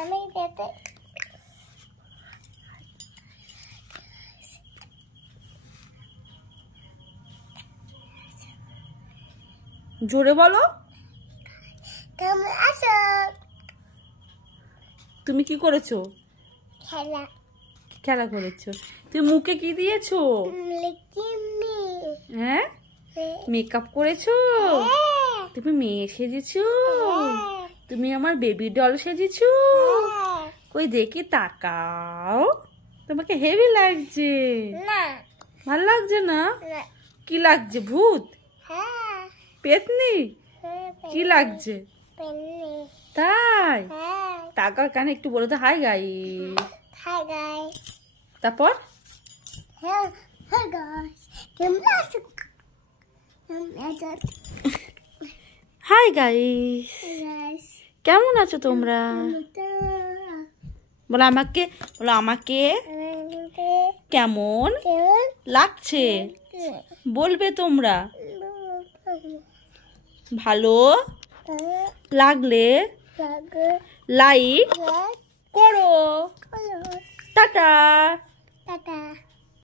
আমি পেতে জোরে বলো। কেমন আছো? তুমি কি করেছো? খেলা খেলা করেছো। তুমি মুখে কি দিয়েছো? লিখনি। হ্যাঁ, মেকআপ করেছো? তুমি মেয়ে সেজেছো? তুমি আমার বেবি ডল সেজেছো? কই দেখি, তাকাও। তোমাকে হেভি লাগছে। না, ভাল লাগছে না? না। কি লাগছে? ভূত? হ্যাঁ, পেতনি? কি লাগছে? পেন্নি। তাই? হ্যাঁ, তাকাও কেন, একটু বলে তো হাই গাইস। Hi guys. তারপর হ্যাঁ, হাই গাইস। কেমন আছো? কেমন আছো? হাই গাইস, গাইস, কেমন আছো তোমরা? বলো আমাকে, বলো আমাকে কেমন লাগছে বলবে তোমরা। ভালো লাগলে লাইক করো। টাটা। টাটা।